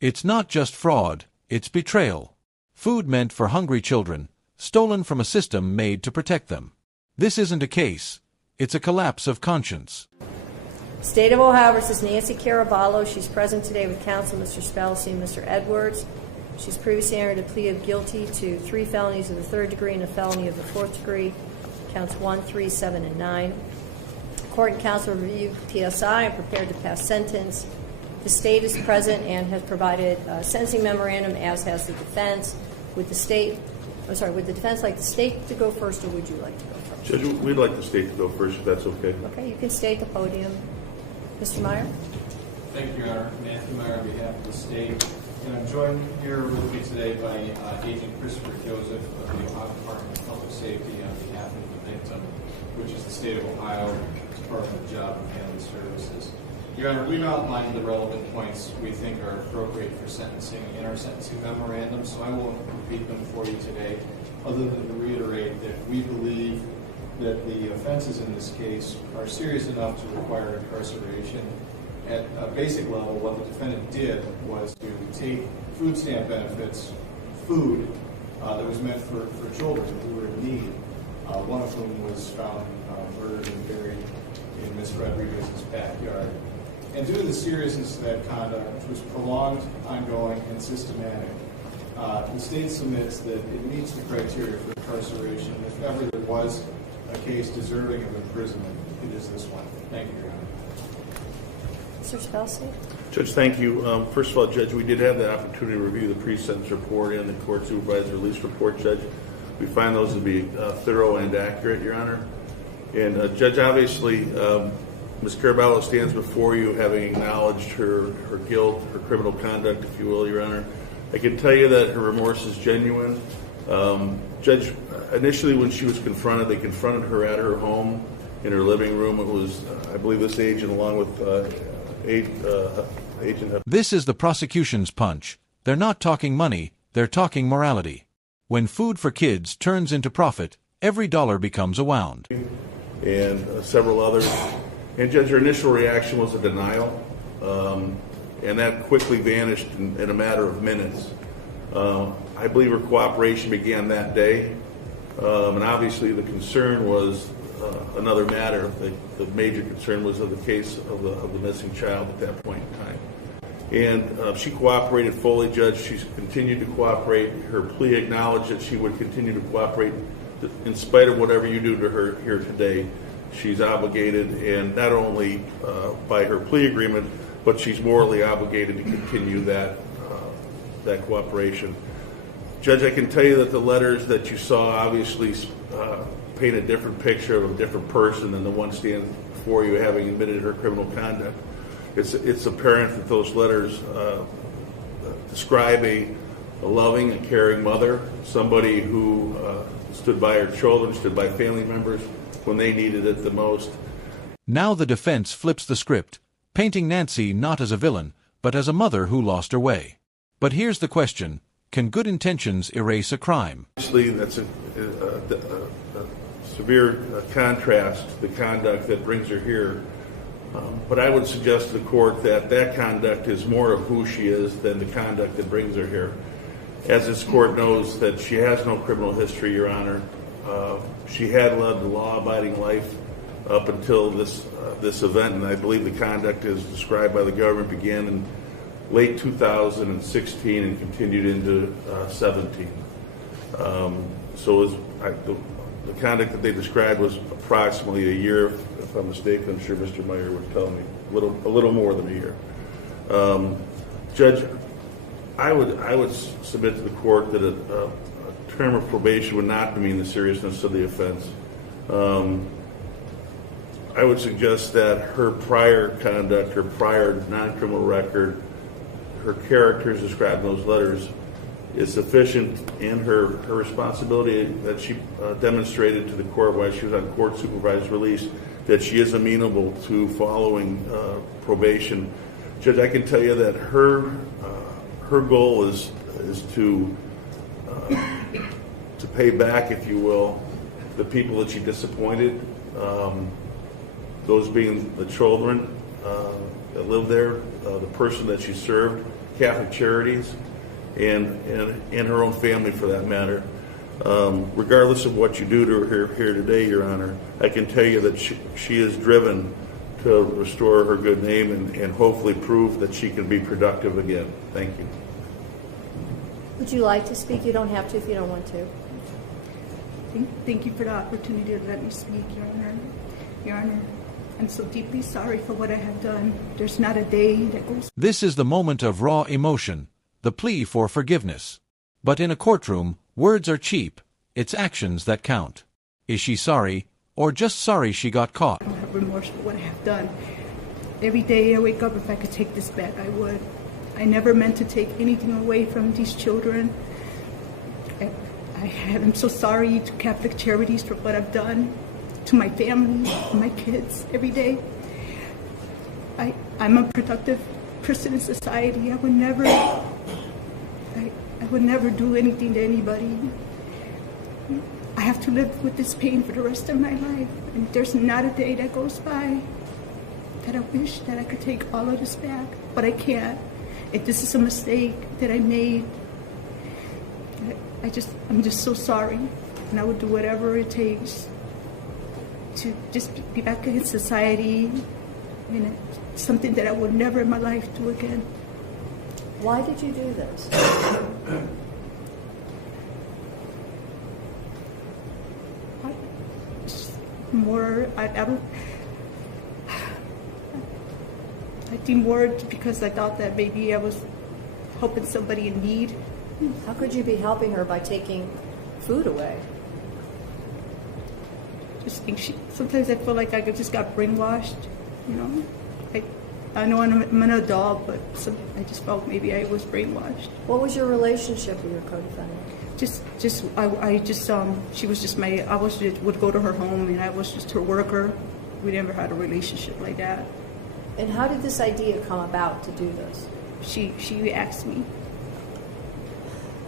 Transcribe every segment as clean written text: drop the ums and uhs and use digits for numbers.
It's not just fraud, it's betrayal. Food meant for hungry children, stolen from a system made to protect them. This isn't a case, it's a collapse of conscience. State of Ohio versus Nancy Carabalo. She's present today with counsel Mr. Spelcy and Mr. Edwards. She's previously entered a plea of guilty to 3 felonies of the 3rd degree and a felony of the 4th degree, counts 1, 3, 7, and 9. Court and counsel reviewed PSI and prepared to pass sentence. The state is present and has provided a sentencing memorandum, as has the defense. Would the defense like the state to go first, or would you like to go first? Judge, we'd like the state to go first, if that's okay. Okay, you can stay at the podium. Mr. Meyer? Thank you, Your Honor. Matthew Meyer on behalf of the state. And I'm joined here with me today by Agent Christopher Joseph of the Ohio Department of Public Safety on behalf of the victim, which is the state of Ohio Department of Job and Family Services. Your Honor, we've outlined the relevant points we think are appropriate for sentencing in our sentencing memorandum, so I won't repeat them for you today, other than to reiterate that we believe that the offenses in this case are serious enough to require incarceration. At a basic level, what the defendant did was to take food stamp benefits, food that was meant for children who were in need, one of whom was found murdered and buried in Ms. Rodriguez's backyard. And due to the seriousness of that conduct, which was prolonged, ongoing, and systematic, the state submits that it meets the criteria for incarceration. If ever there was a case deserving of imprisonment, it is this one. Thank you, Your Honor. Mr. Spelcy? Judge, thank you. First of all, Judge, we did have the opportunity to review the pre-sentence report and the court supervised release report, Judge. We find those to be thorough and accurate, Your Honor. And Judge, obviously, Ms. Carabalo stands before you having acknowledged her guilt, her criminal conduct, if you will, Your Honor. I can tell you that her remorse is genuine. Judge, initially when she was confronted, they confronted her at her home in her living room. It was, I believe, this agent along with Agent. This is the prosecution's punch. They're not talking money, they're talking morality. When food for kids turns into profit, every dollar becomes a wound. And several others. And Judge, her initial reaction was a denial, and that quickly vanished in a matter of minutes. I believe her cooperation began that day, and obviously the concern was another matter. The major concern was of the case of the missing child at that point in time. And she cooperated fully, Judge. She's continued to cooperate. Her plea acknowledged that she would continue to cooperate in spite of whatever you do to her here today. She's obligated, and not only by her plea agreement, but she's morally obligated to continue that cooperation. Judge, I can tell you that the letters that you saw obviously paint a different picture of a different person than the one standing before you having admitted her criminal conduct. It's apparent that those letters describe a loving and caring mother, somebody who stood by her children, stood by family members when they needed it the most. Now the defense flips the script, painting Nancy not as a villain, but as a mother who lost her way. But here's the question: can good intentions erase a crime? Obviously, that's a severe contrast to the conduct that brings her here. But I would suggest to the court that that conduct is more of who she is than the conduct that brings her here. As this court knows that she has no criminal history, Your Honor. She had led a law-abiding life up until this event, and I believe the conduct as described by the government began in late 2016 and continued into 17. The conduct that they described was approximately a year. If I'm mistaken, I'm sure Mr. Meyer would tell me a little more than a year. Judge, I would submit to the court that a term of probation would not demean the seriousness of the offense. I would suggest that her prior conduct, her prior non-criminal record, her characters described in those letters is sufficient in her responsibility that she demonstrated to the court while she was on court supervised release that she is amenable to following probation. Judge, I can tell you that her goal is to pay back, if you will, the people that she disappointed, those being the children that live there, the person that she served. Catholic Charities and her own family, for that matter. Regardless of what you do to her here today, Your Honor, I can tell you that she is driven to restore her good name and hopefully prove that she can be productive again. Thank you. Would you like to speak? You don't have to if you don't want to. Thank you for the opportunity to let me speak, Your Honor. Your Honor, I'm so deeply sorry for what I have done. There's not a day that goes. This is the moment of raw emotion, the plea for forgiveness. But in a courtroom, words are cheap. It's actions that count. Is she sorry, or just sorry she got caught? I don't have remorse for what I have done. Every day I wake up, if I could take this back, I would. I never meant to take anything away from these children. I'm so sorry to Catholic Charities for what I've done, to my family, to my kids, every day. I'm a productive person in society. I would never do anything to anybody. I have to live with this pain for the rest of my life. And there's not a day that goes by that I wish that I could take all of this back, but I can't. If this is a mistake that I made, I'm just so sorry, and I would do whatever it takes to just be back in society, and it's something that I would never in my life do again. Why did you do this? I think more because I thought that maybe I was helping somebody in need. How could you be helping her by taking food away? Sometimes I feel like I just got brainwashed, you know. I know I'm an adult, but I just felt maybe I was brainwashed. What was your relationship with your co-defendant? She was just would go to her home, and I was just her worker. We never had a relationship like that. And how did this idea come about to do this? She asked me.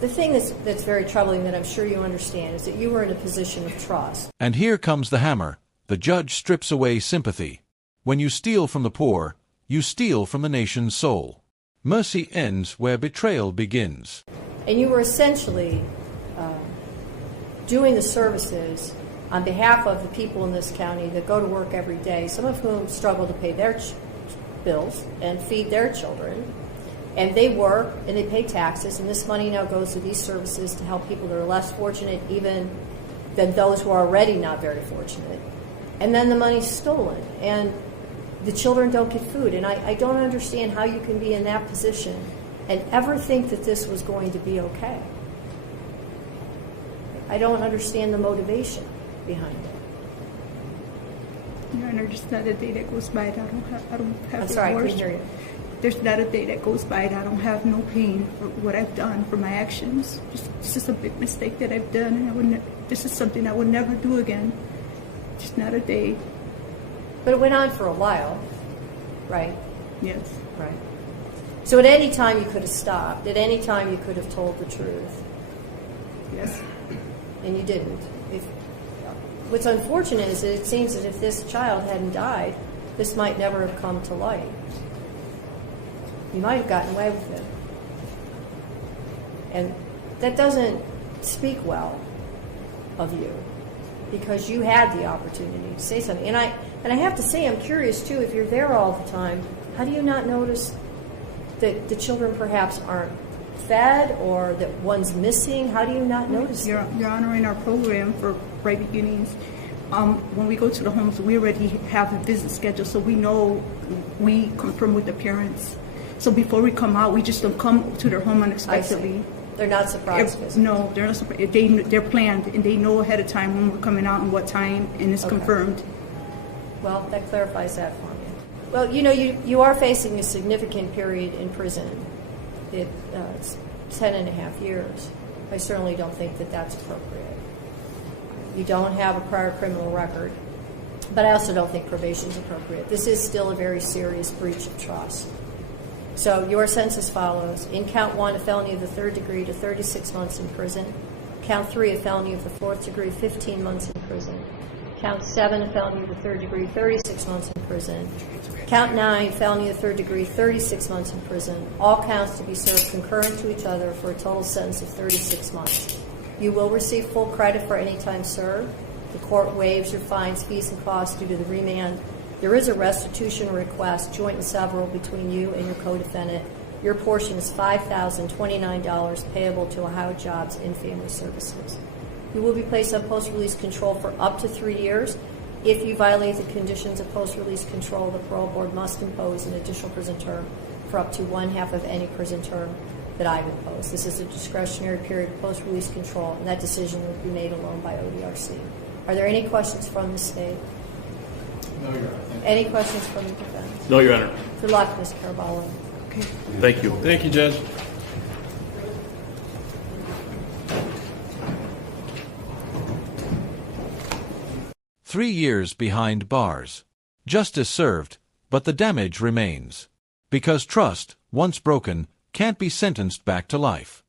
The thing that's very troubling, that I'm sure you understand, is that you were in a position of trust. And here comes the hammer. The judge strips away sympathy. When you steal from the poor, you steal from the nation's soul. Mercy ends where betrayal begins. And you were essentially doing the services on behalf of the people in this county that go to work every day, some of whom struggle to pay their bills and feed their children. And they work and they pay taxes, and this money now goes to these services to help people that are less fortunate even than those who are already not very fortunate. And then the money's stolen, and the children don't get food. And I don't understand how you can be in that position and ever think that this was going to be okay. I don't understand the motivation behind it. Your Honor, there's not a day that goes by that I don't have. I'm sorry, I remorse. couldn't hear you. There's not a day that goes by that I don't have no pain for what I've done, for my actions. This is a big mistake that I've done, and this is something I would never do again. Just not a day. But it went on for a while, right? Yes. Right. So at any time you could have stopped. At any time you could have told the truth. Yes. And you didn't. What's unfortunate is that it seems as if this child hadn't died, this might never have come to light. You might have gotten away with it. And that doesn't speak well of you, because you had the opportunity to say something. And I have to say, I'm curious too, if you're there all the time, how do you not notice that the children perhaps aren't fed, or that one's missing? How do you not notice Your that? Honor, in our program for Bright Beginnings, when we go to the homes, we already have a visit schedule, so we know, we confirm with the parents. So before we come out, we just don't come to their home unexpectedly. They're not surprised visits. No, they're not surprised. They're planned, and they know ahead of time when we're coming out and what time, and it's confirmed. Well, that clarifies that for me. Well, you know, you are facing a significant period in prison. It's 10 and a half years. I certainly don't think that that's appropriate. You don't have a prior criminal record, but I also don't think probation is appropriate. This is still a very serious breach of trust. So your sentence as follows. In count 1, a felony of the 3rd degree to 36 months in prison. Count 3, a felony of the 4th degree, 15 months in prison. Count 7, a felony of the third degree, 36 months in prison. Count 9, felony of the third degree, 36 months in prison. All counts to be served concurrent to each other for a total sentence of 36 months. You will receive full credit for any time served. The court waives your fines, fees, and costs due to the remand. There is a restitution request, joint and several, between you and your co-defendant. Your portion is $5,029 payable to Ohio Jobs and Family Services. You will be placed on post-release control for up to 3 years. If you violate the conditions of post-release control, the parole board must impose an additional prison term for up to 1/2 of any prison term that I've imposed. This is a discretionary period of post-release control, and that decision will be made alone by ODRC. Are there any questions from the state? No, Your Honor. Thank you. Any questions from the defense? No, Your Honor. Good luck, Ms. Carabalo. Okay. Thank you. Thank you, Judge. "3 years behind bars. Justice served, but the damage remains. Because trust, once broken, can't be sentenced back to life.